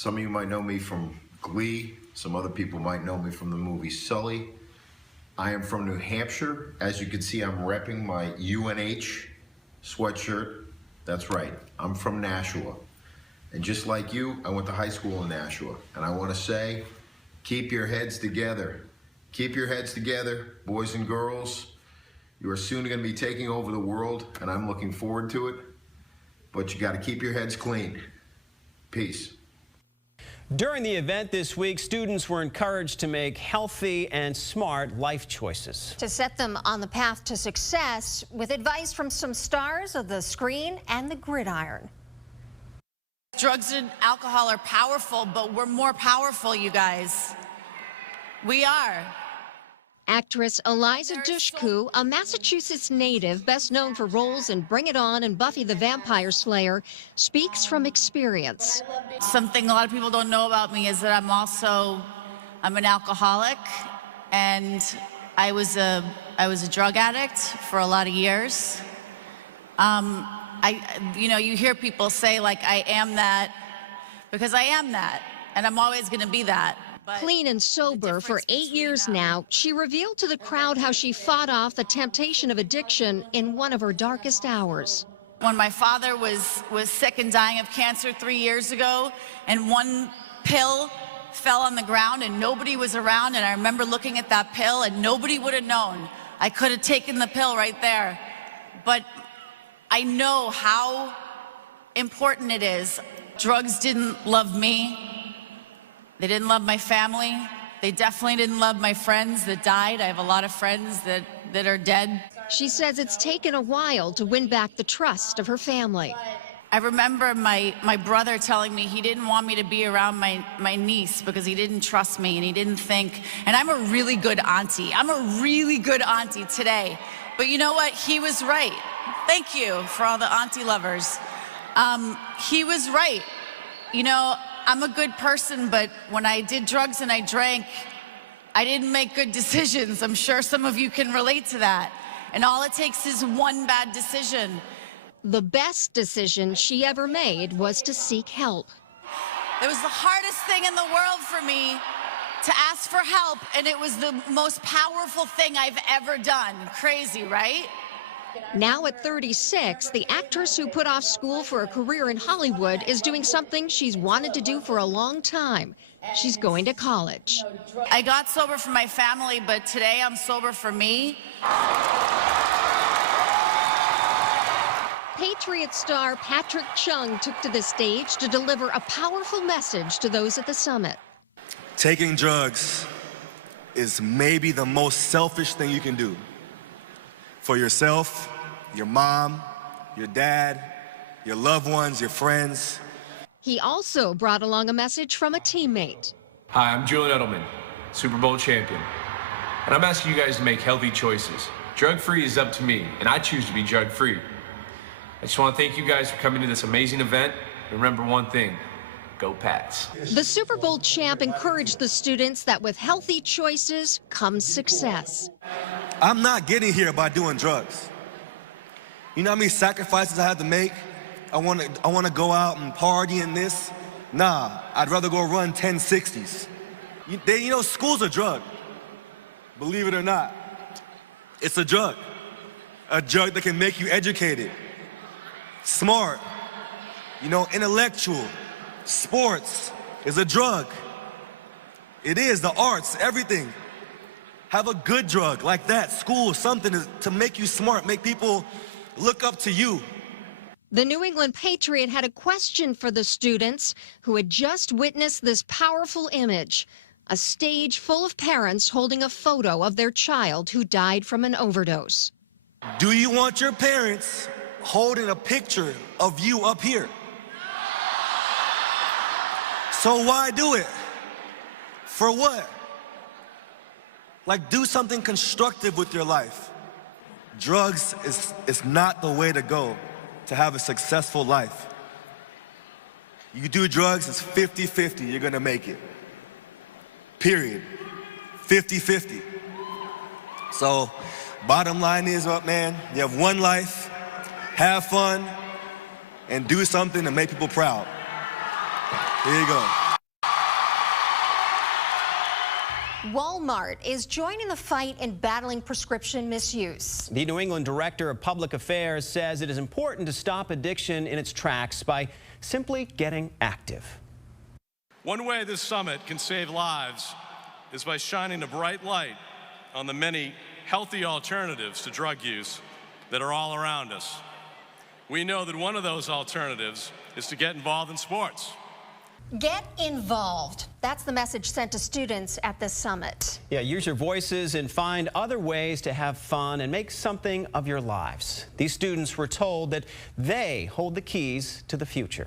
Some of you might know me from Glee. Some other people might know me from the movie Sully. I am from New Hampshire. As you can see, I'm repping my UNH sweatshirt. That's right, I'm from Nashua. And just like you, I went to high school in Nashua. And I want to say, keep your heads together. Keep your heads together, boys and girls. You are soon going to be taking over the world, and I'm looking forward to it. But you got to keep your heads clean. Peace. During the event this week, students were encouraged to make healthy and smart life choices. To set them on the path to success with advice from some stars of the screen and the gridiron. Drugs and alcohol are powerful, but we're more powerful, you guys. We are. Actress Eliza Dushku, a Massachusetts native best known for roles in Bring It On and Buffy the Vampire Slayer, speaks from experience. Something a lot of people don't know about me is that I'm an alcoholic, and I was a drug addict for a lot of years. You hear people say, like, I am that, because I am that, and I'm always going to be that. Clean and sober for 8 years now, she revealed to the crowd how she fought off the temptation of addiction in one of her darkest hours. When my father was sick and dying of cancer 3 years ago, and one pill fell on the ground and nobody was around, and I remember looking at that pill and nobody would have known. I could have taken the pill right there. But I know how important it is. Drugs didn't love me. They didn't love my family. They definitely didn't love my friends that died. I have a lot of friends that are dead. She says it's taken a while to win back the trust of her family. I remember my brother telling me he didn't want me to be around my niece because he didn't trust me and he didn't think, and I'm a really good auntie. I'm a really good auntie today. But you know what? He was right. Thank you for all the auntie lovers. He was right. You know, I'm a good person, but when I did drugs and I drank, I didn't make good decisions. I'm sure some of you can relate to that. And all it takes is one bad decision. The best decision she ever made was to seek help. It was the hardest thing in the world for me to ask for help, and it was the most powerful thing I've ever done. Crazy, right? Now at 36, the actress who put off school for a career in Hollywood is doing something she's wanted to do for a long time. She's going to college. I got sober for my family, but today I'm sober for me. Patriot star Patrick Chung took to the stage to deliver a powerful message to those at the summit. Taking drugs is maybe the most selfish thing you can do. For yourself, your mom, your dad, your loved ones, your friends. He also brought along a message from a teammate. Hi, I'm Julian Edelman, Super Bowl champion. And I'm asking you guys to make healthy choices. Drug-free is up to me, and I choose to be drug-free. I just want to thank you guys for coming to this amazing event. Remember one thing, go Pats. The Super Bowl champ encouraged the students that with healthy choices comes success. I'm not getting here by doing drugs. You know how many sacrifices I had to make? I want to go out and party and this. Nah, I'd rather go run 1060s. You know, school's a drug. Believe it or not, it's a drug. A drug that can make you educated, smart, you know, intellectual. Sports is a drug. It is, the arts, everything. Have a good drug like that, school, something to make you smart, make people look up to you. The New England Patriot had a question for the students who had just witnessed this powerful image, a stage full of parents holding a photo of their child who died from an overdose. Do you want your parents holding a picture of you up here? So why do it? For what? Like, do something constructive with your life. Drugs is not the way to go to have a successful life. You do drugs, it's 50-50, you're gonna make it. Period. 50-50. So, bottom line is, man, you have one life, have fun, and do something to make people proud. Here you go. Walmart is joining the fight in battling prescription misuse. The New England Director of Public Affairs says it is important to stop addiction in its tracks by simply getting active. One way this summit can save lives is by shining a bright light on the many healthy alternatives to drug use that are all around us. We know that one of those alternatives is to get involved in sports. Get involved. That's the message sent to students at this summit. Yeah, use your voices and find other ways to have fun and make something of your lives. These students were told that they hold the keys to the future.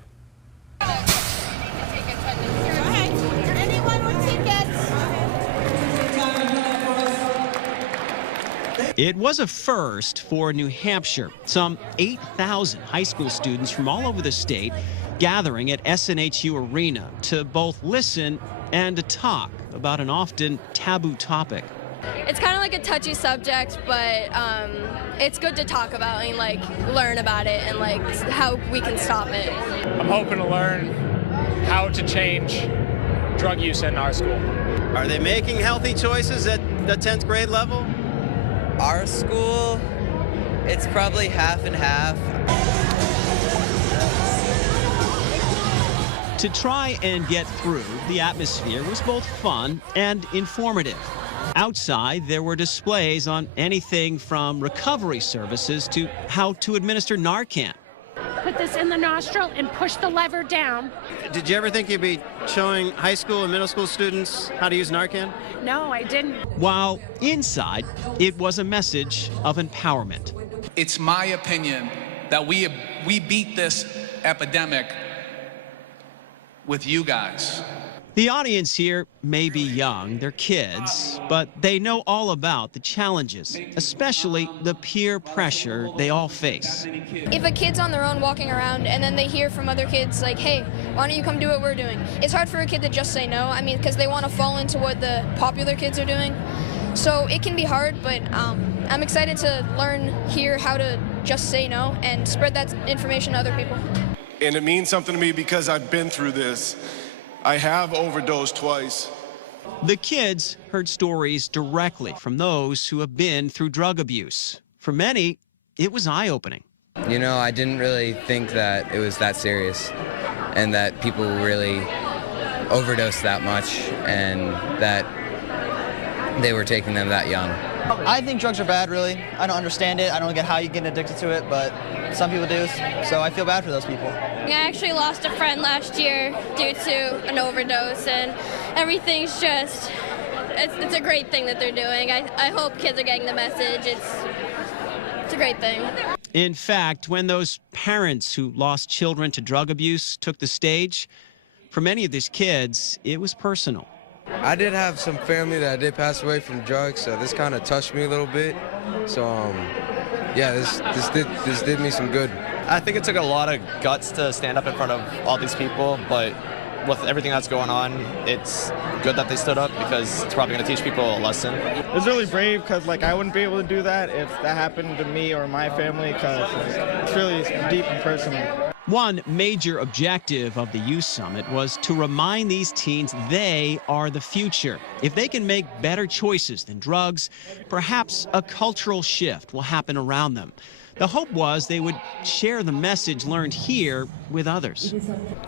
It was a first for New Hampshire. Some 8,000 high school students from all over the state gathering at SNHU Arena to both listen and to talk about an often taboo topic. It's kind of like a touchy subject, but it's good to talk about and like learn about it and like how we can stop it. I'm hoping to learn how to change drug use in our school. Are they making healthy choices at the 10th grade level? Our school, it's probably half and half. To try and get through, the atmosphere was both fun and informative. Outside, there were displays on anything from recovery services to how to administer Narcan. Put this in the nostril and push the lever down. Did you ever think you'd be showing high school and middle school students how to use Narcan? No, I didn't. While inside, it was a message of empowerment. It's my opinion that we beat this epidemic with you guys. The audience here may be young, they're kids, but they know all about the challenges, especially the peer pressure they all face. If a kid's on their own walking around and then they hear from other kids like, hey, why don't you come do what we're doing? It's hard for a kid to just say no. I mean, because they want to fall into what the popular kids are doing. So it can be hard, but I'm excited to learn here how to just say no and spread that information to other people. And it means something to me because I've been through this. I have overdosed twice. The kids heard stories directly from those who have been through drug abuse. For many, it was eye-opening. You know, I didn't really think that it was that serious and that people really overdose that much and that they were taking them that young. I think drugs are bad, really. I don't understand it. I don't get how you get addicted to it, but some people do, so I feel bad for those people. I actually lost a friend last year due to an overdose, and everything's just, it's a great thing that they're doing. I hope kids are getting the message. It's a great thing. In fact, when those parents who lost children to drug abuse took the stage, for many of these kids, it was personal. I did have some family that did pass away from drugs, so this kind of touched me a little bit. So, yeah, this did me some good. I think it took a lot of guts to stand up in front of all these people, but with everything that's going on, it's good that they stood up because it's probably going to teach people a lesson. It was really brave because I wouldn't be able to do that if that happened to me or my family because it's really deep and personal. One major objective of the Youth Summit was to remind these teens they are the future. If they can make better choices than drugs, perhaps a cultural shift will happen around them. The hope was they would share the message learned here with others.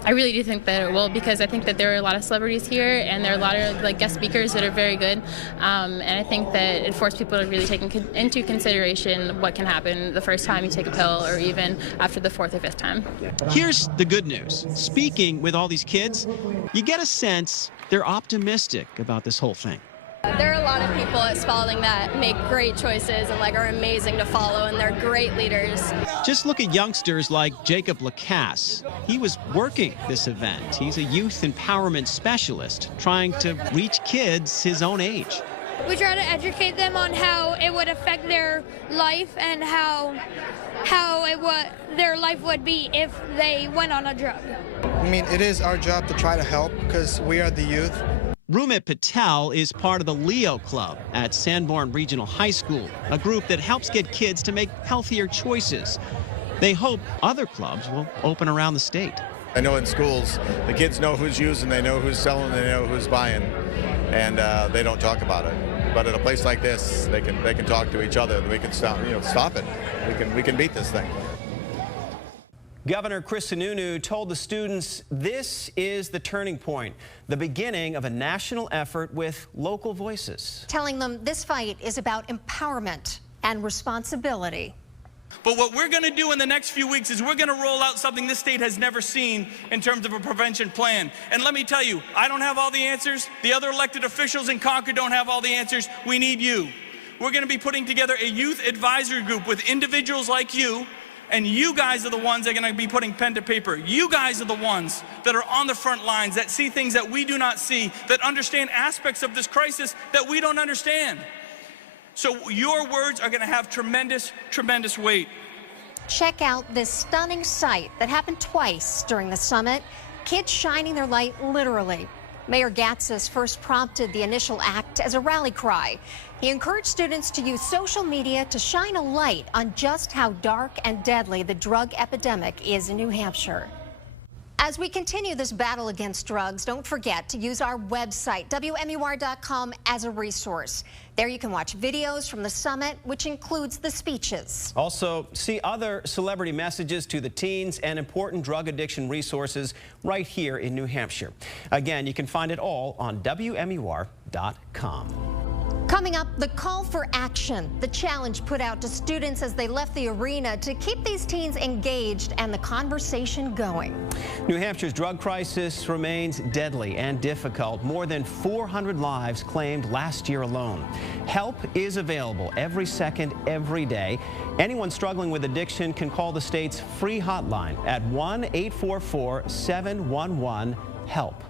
I really do think that it will because I think that there are a lot of celebrities here and there are a lot of guest speakers that are very good. And I think that it forced people to really take into consideration what can happen the first time you take a pill or even after the 4th or 5th time. Here's the good news. Speaking with all these kids, you get a sense they're optimistic about this whole thing. There are a lot of people at Spalding that make great choices and are amazing to follow, and they're great leaders. Just look at youngsters like Jacob Lacasse. He was working this event. He's a youth empowerment specialist trying to reach kids his own age. We try to educate them on how it would affect their life and how their life would be if they went on a drug. I mean, it is our job to try to help because we are the youth. Rumit Patel is part of the Leo Club at Sanborn Regional High School, a group that helps get kids to make healthier choices. They hope other clubs will open around the state. I know in schools, the kids know who's using, they know who's selling, they know who's buying. and they don't talk about it. But at a place like this, they can talk to each other, and we can stop it. We can beat this thing. Governor Chris Sununu told the students this is the turning point, the beginning of a national effort with local voices. Telling them this fight is about empowerment and responsibility. But what we're going to do in the next few weeks is we're going to roll out something this state has never seen in terms of a prevention plan. And let me tell you, I don't have all the answers. The other elected officials in Concord don't have all the answers. We need you. We're going to be putting together a youth advisory group with individuals like you. And you guys are the ones that are going to be putting pen to paper. You guys are the ones that are on the front lines, that see things that we do not see, that understand aspects of this crisis that we don't understand. So your words are going to have tremendous, tremendous weight. Check out this stunning sight that happened twice during the summit. Kids shining their light literally. Mayor Gatsis first prompted the initial act as a rally cry. He encouraged students to use social media to shine a light on just how dark and deadly the drug epidemic is in New Hampshire. As we continue this battle against drugs, don't forget to use our website, WMUR.com, as a resource. There you can watch videos from the summit, which includes the speeches. Also, see other celebrity messages to the teens and important drug addiction resources right here in New Hampshire. Again, you can find it all on WMUR.com. Coming up, the call for action, the challenge put out to students as they left the arena to keep these teens engaged and the conversation going. New Hampshire's drug crisis remains deadly and difficult. More than 400 lives claimed last year alone. Help is available every second, every day. Anyone struggling with addiction can call the state's free hotline at 1-844-711-HELP.